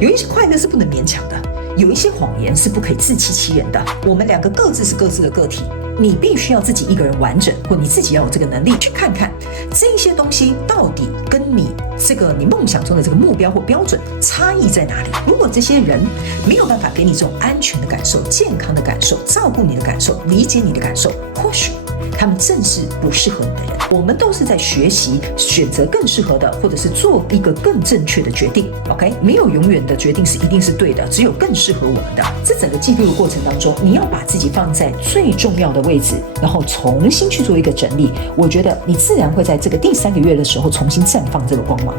有一些快乐是不能勉强的，有一些谎言是不可以自欺欺人的。我们两个各自是各自的个体，你必须要自己一个人完整，或你自己要有这个能力去看看这些东西到底跟你你梦想中的这个目标或标准差异在哪里。如果这些人没有办法给你这种安全的感受、健康的感受、照顾你的感受、理解你的感受，或许他们正是不适合你的人。我们都是在学习选择更适合的，或者是做一个更正确的决定。 OK， 没有永远的决定是一定是对的，只有更适合我们的。这整个记录的过程当中，你要把自己放在最重要的位置，然后重新去做一个整理，我觉得你自然会在这个第3个月的时候重新绽放这个光芒。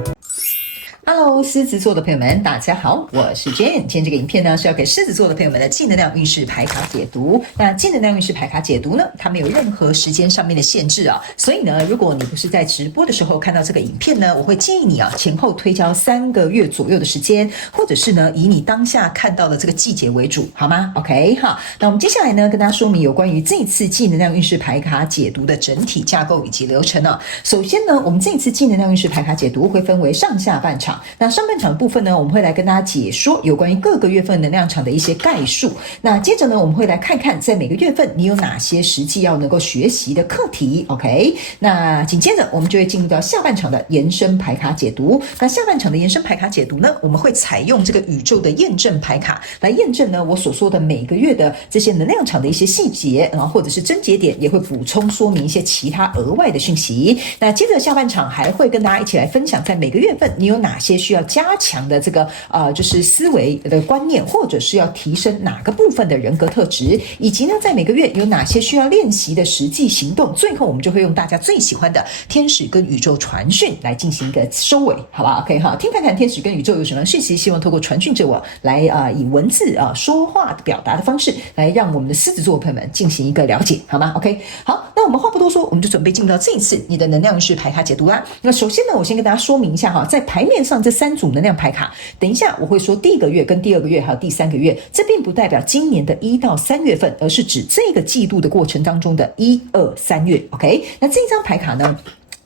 Hello， 狮子座的朋友们，大家好，我是 Jane。今天这个影片呢是要给狮子座的朋友们的正能量运势牌卡解读。那正能量运势牌卡解读呢，它没有任何时间上面的限制啊，所以呢，如果你不是在直播的时候看到这个影片呢，我会建议你啊前后推敲3个月左右的时间，或者是呢以你当下看到的这个季节为主，好吗 ？OK 哈。那我们接下来呢跟大家说明有关于这次正能量运势牌卡解读的整体架构以及流程啊。首先呢，我们这次正能量运势牌卡解读会分为上下半场。那上半场的部分呢，我们会来跟大家解说有关于各个月份能量场的一些概述。那接着呢，我们会来看看在每个月份你有哪些实际要能够学习的课题。OK， 那紧接着我们就会进入到下半场的延伸牌卡解读。那下半场的延伸牌卡解读呢，我们会采用这个宇宙的验证牌卡来验证呢我所说的每个月的这些能量场的一些细节，然后或者是症结点，也会补充说明一些其他额外的讯息。那接着下半场还会跟大家一起来分享，在每个月份你有哪些需要加强的这个就是思维的观念，或者是要提升哪个部分的人格特质，以及呢在每个月有哪些需要练习的实际行动。最后我们就会用大家最喜欢的天使跟宇宙传讯来进行一个收尾，好吧 ？OK 哈，听看看天使跟宇宙有什么讯息，希望透过传讯者我来以文字说话表达的方式来让我们的狮子座朋友们进行一个了解，好吗 ？OK， 好，那我们话不多说，我们就准备进入到这一次你的能量运势牌卡解读啦。那首先呢，我先跟大家说明一下哈，在牌面上这3组能量牌卡，等一下我会说第1个月跟第2个月还有第3个月，这并不代表今年的1到3月份，而是指这个季度的过程当中的1、2、3月。OK， 那这张牌卡呢，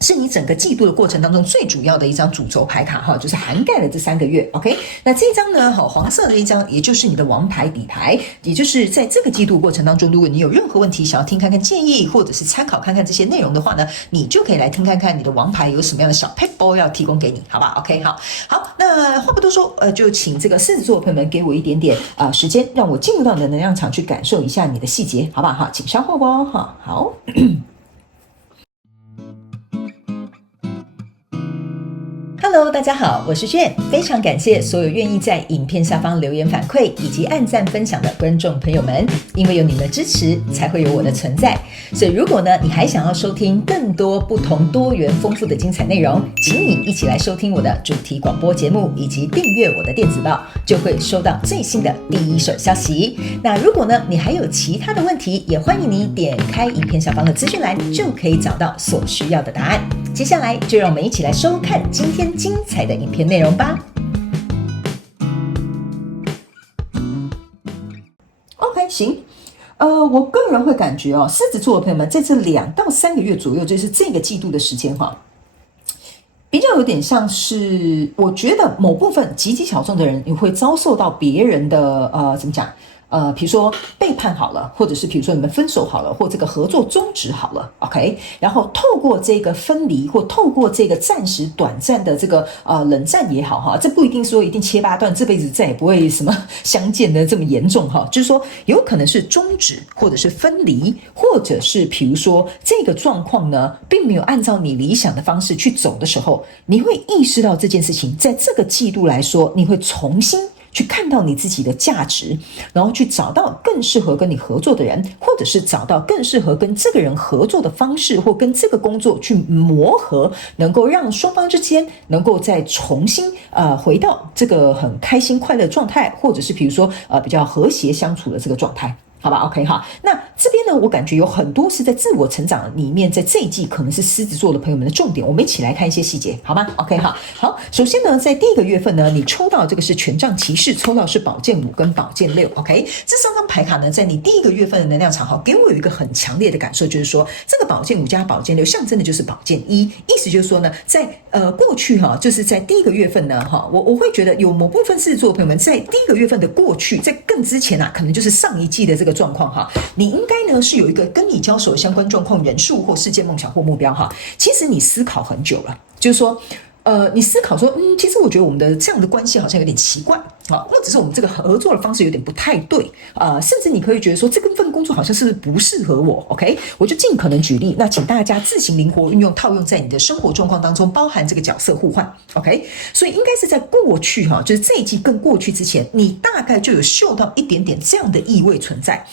是你整个季度的过程当中最主要的一张主轴牌卡哈，就是涵盖了这3个月。OK， 那这张呢，黄色的一张，也就是你的王牌底牌，也就是在这个季度过程当中，如果你有任何问题想要听看看建议，或者是参考看看这些内容的话呢，你就可以来听看看你的王牌有什么样的小 paper 要提供给你，好吧 ？OK， 好，那话不多说，就请这个狮子座的朋友们给我一点点时间，让我进入到你的能量场去感受一下你的细节，好不好？请稍后哦，好。Hello， 大家好，我是Jane，非常感谢所有愿意在影片下方留言反馈以及按赞分享的观众朋友们，因为有你们的支持，才会有我的存在。所以如果呢，你还想要收听更多不同多元丰富的精彩内容，请你一起来收听我的主题广播节目，以及订阅我的电子报，就会收到最新的第一手消息。那如果呢，你还有其他的问题，也欢迎你点开影片下方的资讯栏，就可以找到所需要的答案。接下来就让我们一起来收看今天精彩的影片内容吧。OK， 行。我个人会感觉狮子座的朋友们在这2到3个月左右，就是这个季度的时间比较有点像是，我觉得某部分极其小众的人也会遭受到别人的怎么讲？比如说背叛好了，或者是比如说你们分手好了，或这个合作终止好了 ，OK， 然后透过这个分离，或透过这个暂时短暂的这个冷战也好哈，这不一定说一定切8段，这辈子再也不会什么相见的这么严重哈，就是说有可能是终止，或者是分离，或者是比如说这个状况呢，并没有按照你理想的方式去走的时候，你会意识到这件事情，在这个季度来说，你会重新去看到你自己的价值，然后去找到更适合跟你合作的人，或者是找到更适合跟这个人合作的方式，或跟这个工作去磨合，能够让双方之间能够再重新回到这个很开心快乐状态，或者是比如说比较和谐相处的这个状态。好吧 ，OK 哈。那这边呢，我感觉有很多是在自我成长里面，在这一季可能是狮子座的朋友们的重点，我们一起来看一些细节，好吗 ？OK 哈。好，首先呢，在第一个月份呢，你抽到这个是权杖骑士，抽到是宝剑5跟宝剑6 ，OK。这三张牌卡呢，在你第一个月份的能量场哈，给我有一个很强烈的感受，就是说这个宝剑5加宝剑6象征的就是宝剑1，意思就是说呢，在过去哈，就是在第一个月份呢哈，我会觉得有某部分狮子座的朋友们在第一个月份的过去，在更之前啊，可能就是上一季的这个状况哈，你应该呢是有一个跟你交手的相关状况、人数或事件、梦想或目标哈。其实你思考很久了，就是说。你思考说，其实我觉得我们的这样的关系好像有点奇怪啊，或者是我们这个合作的方式有点不太对甚至你可以觉得说这份工作好像是不适合我 ，OK？ 我就尽可能举例，那请大家自行灵活运用套用在你的生活状况当中，包含这个角色互换 ，OK？ 所以应该是在过去哈，就是这一季更过去之前，你大概就有嗅到一点点这样的意味存在。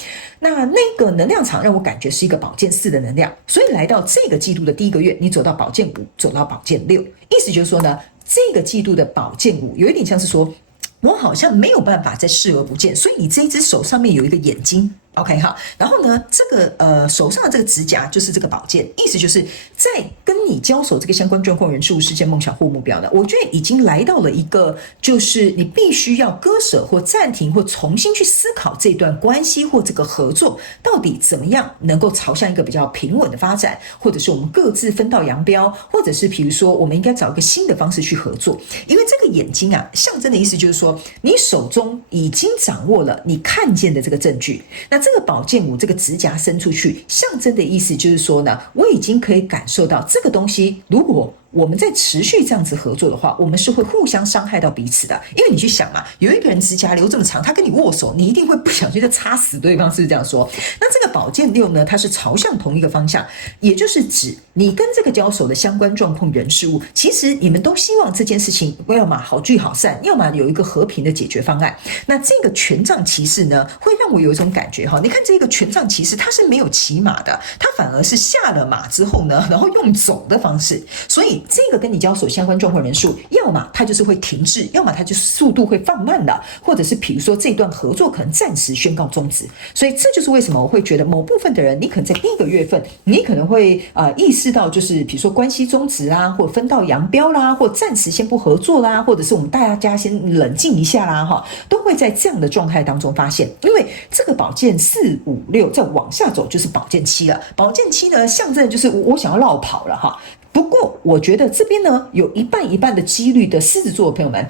那个能量场让我感觉是一个宝剑4的能量，所以来到这个季度的第一个月，你走到宝剑5，走到宝剑6，意思就是说呢，这个季度的宝剑5有一点像是说，我好像没有办法再视而不见，所以你这一只手上面有一个眼睛。OK 哈，然后呢，这个手上的这个指甲就是这个宝剑，意思就是在跟你交手这个相关状况、人数、事件、梦想或目标呢，我觉得已经来到了一个，就是你必须要割舍或暂停或重新去思考这段关系或这个合作到底怎么样能够朝向一个比较平稳的发展，或者是我们各自分道扬镳，或者是比如说我们应该找一个新的方式去合作，因为这个眼睛啊，象征的意思就是说你手中已经掌握了你看见的这个证据，那这个宝剑5这个指甲伸出去，象征的意思就是说呢，我已经可以感受到这个东西，如果我们在持续这样子合作的话，我们是会互相伤害到彼此的。因为你去想嘛，有一个人指甲留这么长，他跟你握手，你一定会不小心就插死对方，是不是这样说？那这个宝剑6呢，它是朝向同一个方向，也就是指你跟这个交手的相关状况、人事物，其实你们都希望这件事情要么好聚好散，要么有一个和平的解决方案。那这个权杖骑士呢，会让我有一种感觉哈，你看这个权杖骑士，他是没有骑马的，他反而是下了马之后呢，然后用走的方式，所以这个跟你交手相关状况人数，要么它就是会停滞，要么它就是速度会放慢的，或者是比如说这段合作可能暂时宣告终止。所以这就是为什么我会觉得某部分的人，你可能在第一个月份，你可能会意识到，就是比如说关系终止啦，或分道扬镳啦，或暂时先不合作啦，或者是我们大家先冷静一下啦，哈，都会在这样的状态当中发现。因为这个宝剑4、5、6再往下走就是宝剑7了，宝剑7呢象征就是我想要绕跑了哈。不过我觉得这边呢有一半一半的几率的狮子座的朋友们，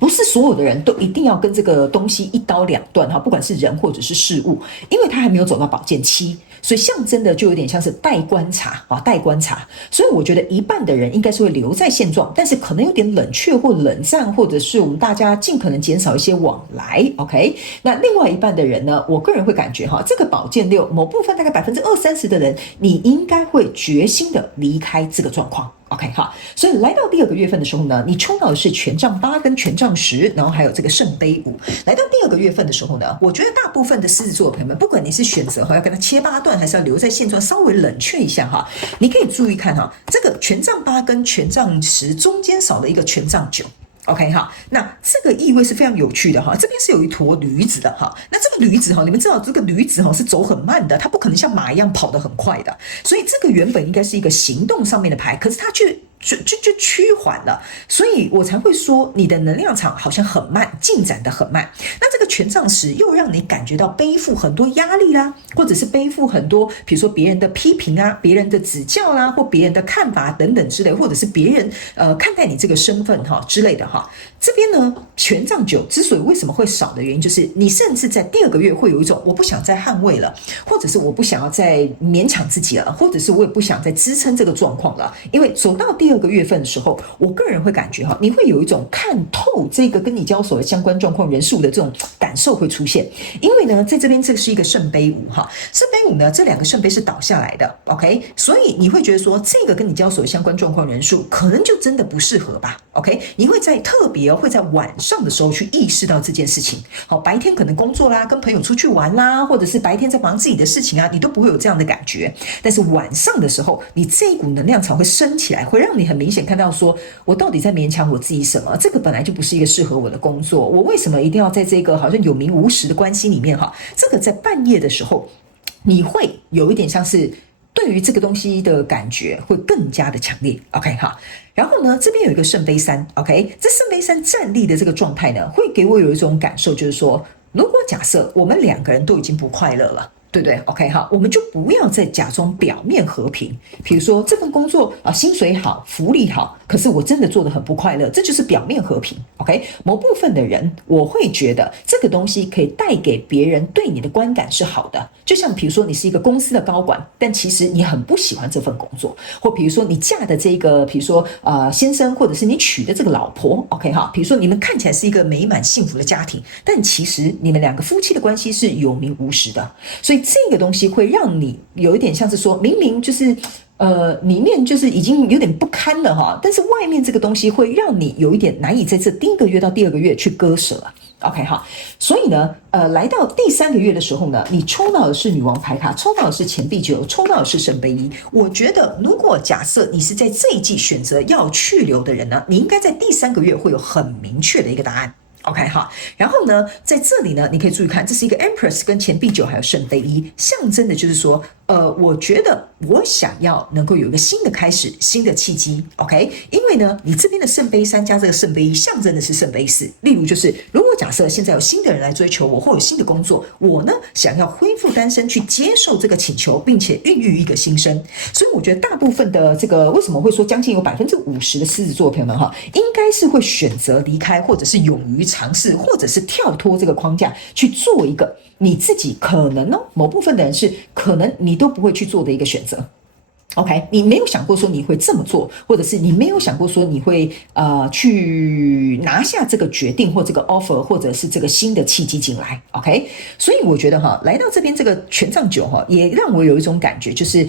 不是所有的人都一定要跟这个东西一刀两断哈，不管是人或者是事物，因为他还没有走到宝剑7，所以象征的就有点像是待观察啊，待观察。所以我觉得一半的人应该是会留在现状，但是可能有点冷却或冷战，或者是我们大家尽可能减少一些往来。OK， 那另外一半的人呢，我个人会感觉哈，这个宝剑6某部分大概20%-30%的人，你应该会决心的离开这个状况。OK 哈，所以来到第二个月份的时候呢，你抽到的是权杖8跟权杖10，然后还有这个圣杯5。来到第二个月份的时候呢，我觉得大部分的狮子座的朋友们，不管你是选择要跟他切八段，还是要留在现状稍微冷却一下哈，你可以注意看哈，这个权杖8跟权杖10中间少了一个权杖9。OK 哈，那这个意味是非常有趣的哈。这边是有一坨驴子的哈，那这个驴子哈，你们知道这个驴子哈是走很慢的，它不可能像马一样跑得很快的，所以这个原本应该是一个行动上面的牌，可是它却就趋缓了，所以我才会说你的能量场好像很慢，进展得很慢。那这个权杖10又让你感觉到背负很多压力啦，或者是背负很多，比如说别人的批评啊，别人的指教啦，或别人的看法等等之类，或者是别人看待你这个身份哈之类的哈。这边呢，权杖9之所以为什么会少的原因，就是你甚至在第二个月会有一种我不想再捍卫了，或者是我不想要再勉强自己了，或者是我也不想再支撑这个状况了。因为走到第二个月份的时候，我个人会感觉哈，你会有一种看透这个跟你交手的相关状况人数的这种感受会出现。因为呢，在这边这是一个圣杯5哈，圣杯5呢，这两个圣杯是倒下来的 ，OK， 所以你会觉得说这个跟你交手的相关状况人数可能就真的不适合吧 ，OK， 你会在特别会在晚上的时候去意识到这件事情。好，白天可能工作啦，跟朋友出去玩啦，或者是白天在忙自己的事情啊，你都不会有这样的感觉。但是晚上的时候，你这一股能量场会升起来，会让让你很明显看到说，我到底在勉强我自己什么？这个本来就不是一个适合我的工作，我为什么一定要在这个好像有名无实的关系里面哈？这个在半夜的时候，你会有一点像是对于这个东西的感觉会更加的强烈。OK 哈，然后呢，这边有一个圣杯三 ，OK， 这圣杯三站立的这个状态呢，会给我有一种感受，就是说，如果假设我们两个人都已经不快乐了。对不对 ？OK 好，我们就不要再假装表面和平。比如说这份工作薪水好，福利好，可是我真的做得很不快乐，这就是表面和平。OK， 某部分的人我会觉得这个东西可以带给别人对你的观感是好的。就像比如说你是一个公司的高管，但其实你很不喜欢这份工作，或比如说你嫁的这个，比如说先生，或者是你娶的这个老婆 ，OK 哈，比如说你们看起来是一个美满幸福的家庭，但其实你们两个夫妻的关系是有名无实的，所以这个东西会让你有一点像是说，明明就是里面就是已经有点不堪了哈，但是外面这个东西会让你有一点难以在这第一个月到第二个月去割舍了。OK 哈，所以呢，来到第3个月的时候呢，你抽到的是女王牌卡，抽到的是钱币9，抽到的是圣杯1。我觉得，如果假设你是在这一季选择要去留的人呢，你应该在第3个月会有很明确的一个答案。OK 哈，然后呢，在这里呢，你可以注意看，这是一个 Empress 跟钱币9还有圣杯1，象征的就是说，我觉得我想要能够有一个新的开始，新的契机 ，OK？ 因为呢，你这边的圣杯3加这个圣杯1，象征的是圣杯4。例如就是，如果假设现在有新的人来追求我，或有新的工作，我呢想要恢复单身，去接受这个请求，并且孕育一个新生。所以我觉得大部分的这个为什么会说将近有50%的狮子座朋友们哈，应该是会选择离开，或者是勇于尝试，或者是跳脱这个框架去做一个你自己可能某部分的人是可能你都不会去做的一个选择。OK， 你没有想过说你会这么做，或者是你没有想过说你会去拿下这个决定或这个 offer， 或者是这个新的契机进来。OK， 所以我觉得哈，来到这边这个权杖9哈，也让我有一种感觉，就是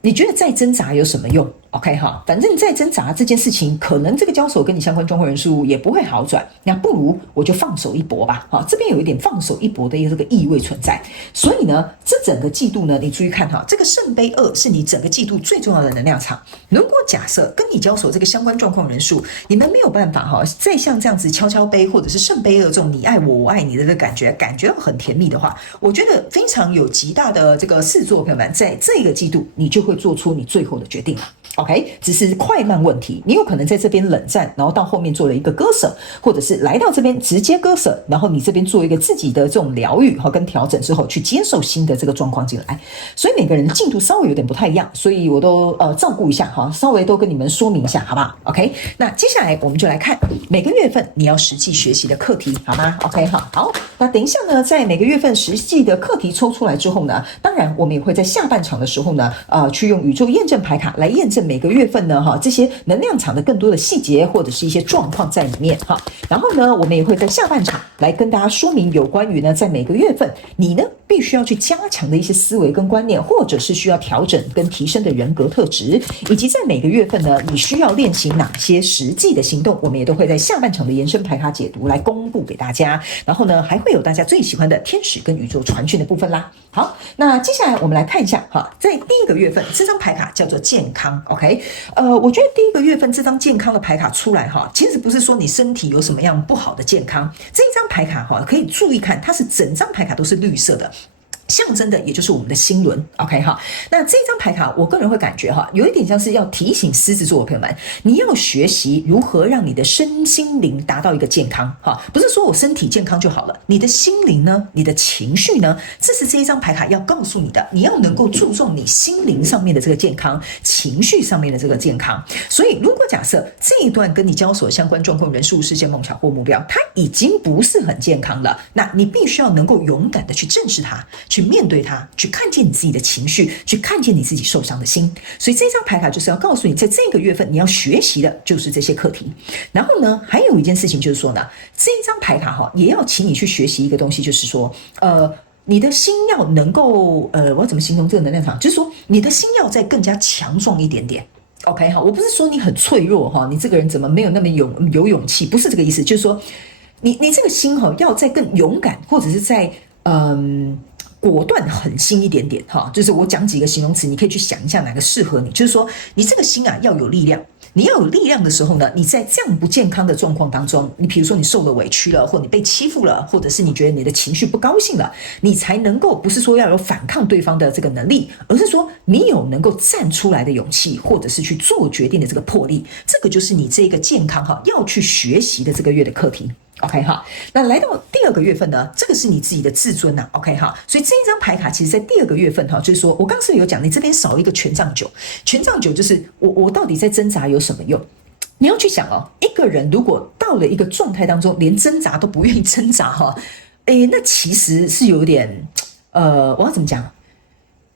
你觉得再挣扎有什么用 ？OK 哈，反正再挣扎这件事情，可能这个交手跟你相关状况人数也不会好转，那不如我就放手一搏吧。哈，这边有一点放手一搏的这个意味存在。所以呢，这整个季度呢，你注意看哈，这个圣杯2是你整个季度最重要的能量场。如果假设跟你交手这个相关状况人数，你们没有办法哈，再像这样子敲敲杯或者是圣杯2这种你爱我我爱你的这个感觉很甜蜜的话，我觉得非常有极大的这个狮子座朋友们，在这个季度你就会做出你最后的决定了。OK， 只是快慢问题，你有可能在这边冷战，然后到后面做了一个割舍，或者是来到这边直接割舍，然后你这边做一个自己的这种疗愈和跟调整之后，去接受新的这个状况进来。所以每个人的进度稍微有点不太一样，所以我都照顾一下哈，稍微都跟你们说明一下，好不好 ？OK， 那接下来我们就来看每个月份你要实际学习的课题，好吗 ？OK 好，那等一下呢，在每个月份实际的课题抽出来之后呢，当然我们也会在下半场的时候呢，去用宇宙验证牌卡来验证每个月份呢，这些能量场的更多的细节或者是一些状况在里面哈。然后呢，我们也会在下半场来跟大家说明有关于呢，在每个月份你呢必须要去加强的一些思维跟观念，或者是需要调整跟提升的人格特质，以及在每个月份呢，你需要练习哪些实际的行动，我们也都会在下半场的延伸牌卡解读来公布给大家。然后呢，还会有大家最喜欢的天使跟宇宙传讯的部分啦。好，那接下来我们来看一下哈，在第一个月份这张牌卡叫做健康 ，OK， 我觉得第一个月份这张健康的牌卡出来哈，其实不是说你身体有什么样不好的健康，这一张牌卡哈可以注意看，它是整张牌卡都是绿色的。象征的也就是我们的心轮 ，OK 哈。那这张牌卡，我个人会感觉哈，有一点像是要提醒狮子座的朋友们，你要学习如何让你的身心灵达到一个健康哈，不是说我身体健康就好了，你的心灵呢，你的情绪呢，这是这一张牌卡要告诉你的，你要能够注重你心灵上面的这个健康，情绪上面的这个健康。所以，如果假设这一段跟你交手相关状况人数、事件、梦想或目标，它已经不是很健康了，那你必须要能够勇敢的去正视它。去面对它，去看见你自己的情绪，去看见你自己受伤的心。所以这张牌卡就是要告诉你，在这个月份你要学习的就是这些课题。然后呢，还有一件事情就是说呢，这一张牌卡哈也要请你去学习一个东西，就是说，你的心要能够，我要怎么形容这个能量场？就是说，你的心要再更加强壮一点点。OK 哈，我不是说你很脆弱哈，你这个人怎么没有那么有勇气？不是这个意思，就是说，你这个心哈要再更勇敢，或者是在果断狠心一点点哈，就是我讲几个形容词，你可以去想一下哪个适合你。就是说，你这个心啊要有力量。你要有力量的时候呢，你在这样不健康的状况当中，你比如说你受了委屈了，或你被欺负了，或者是你觉得你的情绪不高兴了，你才能够不是说要有反抗对方的这个能力，而是说你有能够站出来的勇气，或者是去做决定的这个魄力。这个就是你这个健康哈要去学习的这个月的课题。OK 哈，那来到第二个月份呢，这个是你自己的自尊呐。OK 哈，所以这一张牌卡其实在第二个月份哈，就是说我刚是有讲，你这边少一个权杖九，权杖九就是我到底在挣扎有什么用？你要去想哦，一个人如果到了一个状态当中，连挣扎都不愿意挣扎哈，那其实是有点我要怎么讲？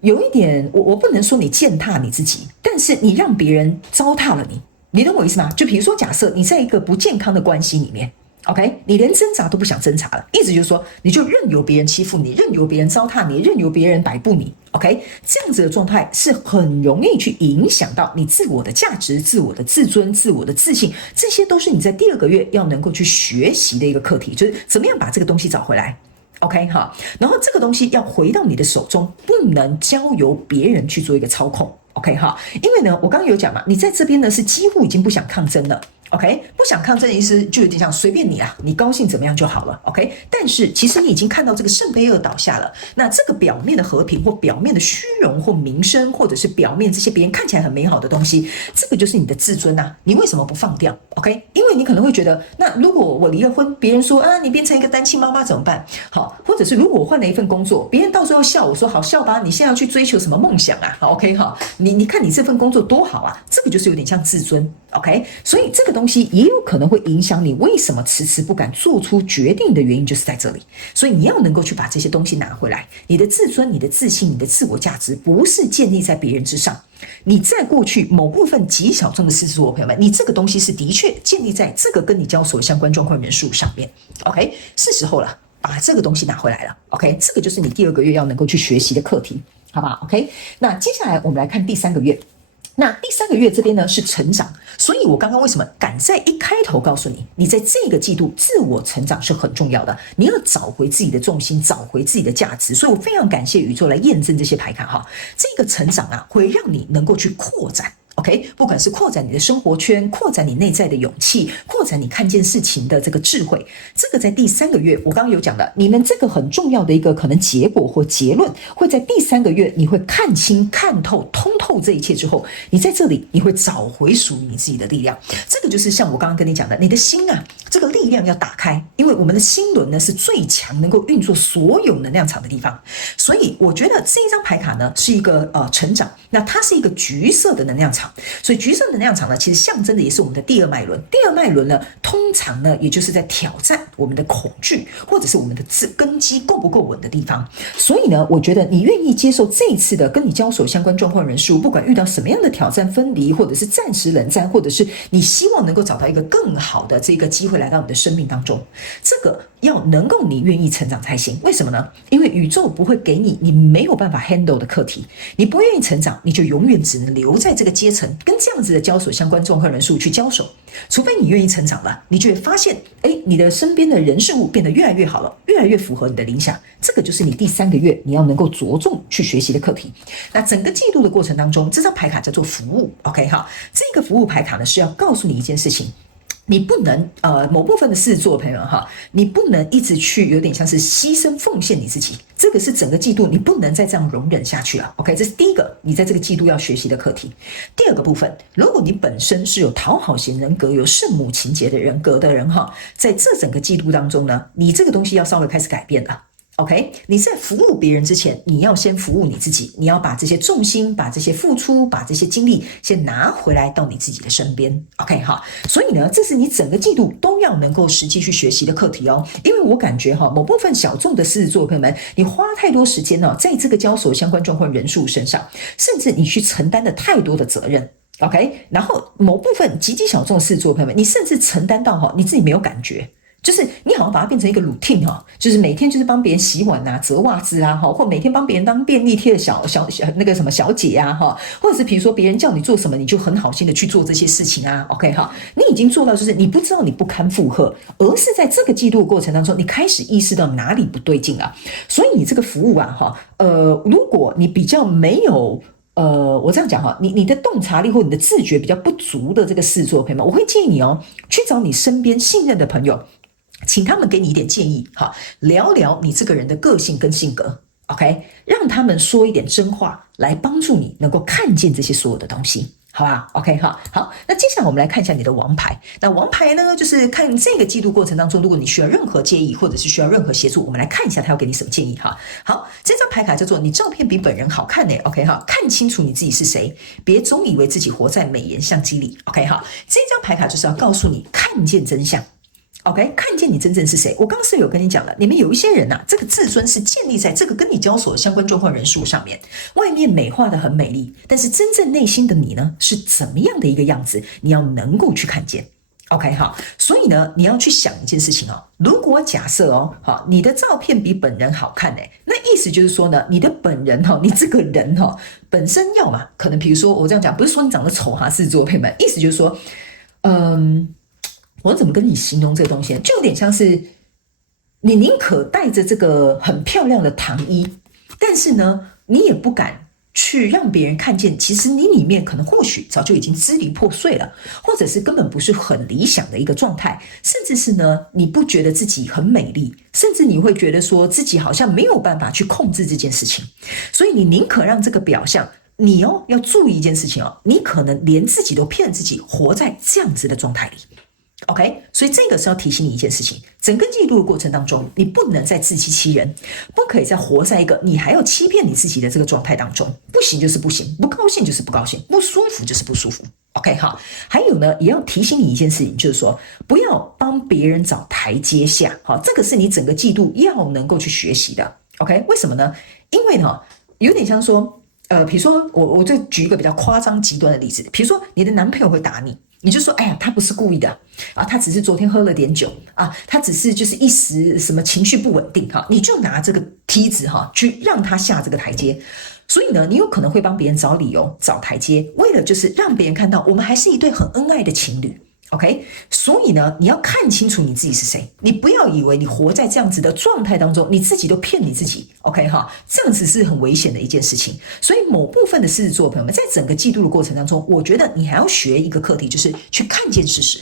有一点我不能说你践踏你自己，但是你让别人糟蹋了你，你懂我意思吗？就比如说，假设你在一个不健康的关系里面。OK， 你连挣扎都不想挣扎了，意思就是说，你就任由别人欺负你，任由别人糟蹋你，任由别人摆布你。OK， 这样子的状态是很容易去影响到你自我的价值、自我的自尊、自我的自信，这些都是你在第二个月要能够去学习的一个课题，就是怎么样把这个东西找回来。OK 哈，然后这个东西要回到你的手中，不能交由别人去做一个操控。OK 哈，因为呢，我刚刚有讲嘛，你在这边呢是几乎已经不想抗争了。OK， 不想抗争的意思就有点像随便你啊，你高兴怎么样就好了。OK， 但是其实你已经看到这个圣杯二倒下了，那这个表面的和平或表面的虚荣或名声，或者是表面这些别人看起来很美好的东西，这个就是你的自尊啊，你为什么不放掉 ？OK， 因为你可能会觉得，那如果我离了婚，别人说啊你变成一个单亲妈妈怎么办？好，或者是如果我换了一份工作，别人到时候笑我说好笑吧，你现在要去追求什么梦想啊？好 OK 哈，你看你这份工作多好啊，这个就是有点像自尊。OK， 所以这个东西也有可能会影响你为什么迟迟不敢做出决定的原因就是在这里。所以你要能够去把这些东西拿回来，你的自尊、你的自信、你的自我价值不是建立在别人之上。你在过去某部分极小众的狮子座朋友们，你这个东西是的确建立在这个跟你交手相关状况人数上面。OK， 是时候了，把这个东西拿回来了。OK， 这个就是你第二个月要能够去学习的课题，好不好 ？OK， 那接下来我们来看第三个月。那第三个月这边呢是成长，所以我刚刚为什么敢在一开头告诉你，你在这个季度自我成长是很重要的，你要找回自己的重心，找回自己的价值。所以我非常感谢宇宙来验证这些牌卡哈，这个成长啊会让你能够去扩展。OK， 不管是扩展你的生活圈，扩展你内在的勇气，扩展你看见事情的这个智慧，这个在第三个月，我刚刚有讲的，你们这个很重要的一个可能结果或结论，会在第三个月你会看清、看透、通透这一切之后，你在这里你会找回属于你自己的力量。这个就是像我刚刚跟你讲的，你的心啊，这个力量要打开，因为我们的心轮呢是最强能够运作所有能量场的地方。所以我觉得这一张牌卡呢是一个成长，那它是一个橘色的能量场。所以橘色能量场呢，其实象征的也是我们的第二脉轮。第二脉轮呢，通常呢，也就是在挑战我们的恐惧，或者是我们的根基够不够稳的地方。所以呢，我觉得你愿意接受这一次的跟你交手相关状况人数，不管遇到什么样的挑战、分离，或者是暂时冷战，或者是你希望能够找到一个更好的这个机会来到你的生命当中，这个要能够你愿意成长才行。为什么呢？因为宇宙不会给你没有办法 handle 的课题，你不愿意成长，你就永远只能留在这个阶层，跟这样子的交手相关状况人数去交手。除非你愿意成长了，你就会发现，你的身边的人事物变得越来越好了，越来越符合你的理想。这个就是你第三个月你要能够着重去学习的课题。那整个季度的过程当中，这张牌卡叫做服务 ，OK 哈，这个服务牌卡呢是要告诉你一件事情。你不能某部分的狮子座的朋友哈，你不能一直去有点像是牺牲奉献你自己，这个是整个季度你不能再这样容忍下去了。OK， 这是第一个你在这个季度要学习的课题。第二个部分，如果你本身是有讨好型人格、有圣母情节的人格的人哈，在这整个季度当中呢，你这个东西要稍微开始改变了。OK， 你在服务别人之前，你要先服务你自己，你要把这些重心、把这些付出、把这些精力先拿回来到你自己的身边。OK 哈，所以呢，这是你整个季度都要能够实际去学习的课题哦。因为我感觉哈，某部分小众的狮子座朋友们，你花太多时间哦，在这个交手相关状况人数身上，甚至你去承担了太多的责任。OK， 然后某部分极小众的狮子座朋友们，你甚至承担到你自己没有感觉。就是你好像把它变成一个 routine 就是每天就是帮别人洗碗啊、折袜子啊或每天帮别人当便利贴的小那个什么小姐啊或者是比如说别人叫你做什么，你就很好心的去做这些事情啊。OK 你已经做到就是你不知道你不堪负荷，而是在这个季度的过程当中，你开始意识到哪里不对劲了。所以你这个服务啊如果你比较没有我这样讲你的洞察力或你的自觉比较不足的这个狮子座朋友们，我会建议你去找你身边信任的朋友，请他们给你一点建议聊聊你这个人的个性跟性格 OK， 让他们说一点真话来帮助你能够看见这些所有的东西，好吧 OK 好，那接下来我们来看一下你的王牌。那王牌呢，就是看这个季度过程当中，如果你需要任何建议或者是需要任何协助，我们来看一下他要给你什么建议好，这张牌卡叫做你照片比本人好看OK 看清楚你自己是谁，别总以为自己活在美颜相机里 OK 这张牌卡就是要告诉你看见真相OK， 看见你真正是谁。我刚刚是有跟你讲了，你们有一些人这个自尊是建立在这个跟你交手的相关状况人数上面，外面美化的很美丽，但是真正内心的你呢，是怎么样的一个样子，你要能够去看见。OK 所以呢，你要去想一件事情如果假设你的照片比本人好看那意思就是说呢，你的本人你这个人本身要嘛，可能比如说我这样讲，不是说你长得丑狮子座朋友们，意思就是说，我怎么跟你形容这个东西，就有点像是你宁可带着这个很漂亮的糖衣，但是呢，你也不敢去让别人看见，其实你里面可能或许早就已经支离破碎了，或者是根本不是很理想的一个状态，甚至是呢，你不觉得自己很美丽，甚至你会觉得说自己好像没有办法去控制这件事情，所以你宁可让这个表象，你要注意一件事情你可能连自己都骗自己活在这样子的状态里。OK， 所以这个是要提醒你一件事情，整个记录的过程当中，你不能再自欺欺人，不可以再活在一个你还要欺骗你自己的这个状态当中，不行就是不行，不高兴就是不高兴，不舒服就是不舒服。OK 还有呢，也要提醒你一件事情，就是说不要帮别人找台阶下这个是你整个季度要能够去学习的。OK， 为什么呢？因为呢，有点像说比如说我就举一个比较夸张极端的例子，比如说你的男朋友会打你，你就说哎呀他不是故意的他只是昨天喝了点酒他只是就是一时什么情绪不稳定你就拿这个梯子去让他下这个台阶。所以呢，你有可能会帮别人找理由找台阶，为了就是让别人看到我们还是一对很恩爱的情侣。OK， 所以呢，你要看清楚你自己是谁，你不要以为你活在这样子的状态当中，你自己都骗你自己。OK 这样子是很危险的一件事情。所以某部分的狮子座朋友们，在整个季度的过程当中，我觉得你还要学一个课题，就是去看见事实。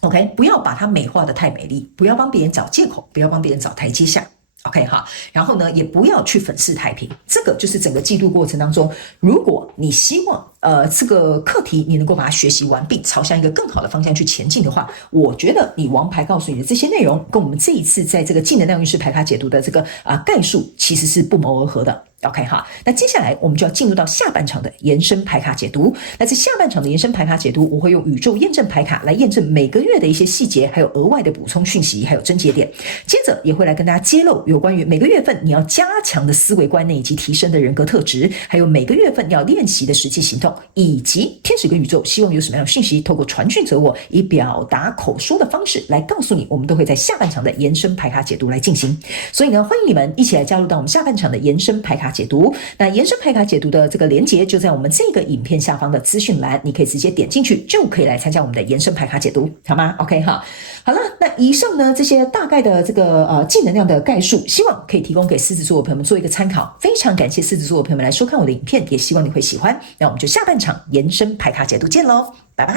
OK， 不要把它美化的太美丽，不要帮别人找借口，不要帮别人找台阶下。OK 然后呢，也不要去粉饰太平，这个就是整个季度过程当中，如果你希望这个课题你能够把它学习完毕，朝向一个更好的方向去前进的话，我觉得你王牌告诉你的这些内容，跟我们这一次在这个净能量运势牌卡解读的这个概述，其实是不谋而合的。OK 那接下来我们就要进入到下半场的延伸牌卡解读。那在下半场的延伸牌卡解读，我会用宇宙验证牌卡来验证每个月的一些细节，还有额外的补充讯息，还有症结点。接着也会来跟大家揭露有关于每个月份你要加强的思维观念以及提升的人格特质，还有每个月份要练习的实际行动，以及天使跟宇宙希望有什么样的讯息透过传讯者我以表达口说的方式来告诉你，我们都会在下半场的延伸牌卡解读来进行。所以呢，欢迎你们一起来加入到我们下半场的延伸牌卡解读。那延伸牌卡解读的这个连结就在我们这个影片下方的资讯栏，你可以直接点进去就可以来参加我们的延伸牌卡解读，好吗 ？OK 好了，那以上呢这些大概的这个净能量的概述，希望可以提供给狮子座的朋友们做一个参考。非常感谢狮子座的朋友们来收看我的影片，也希望你会喜欢。那我们就下半场延伸牌卡解读见喽，拜拜。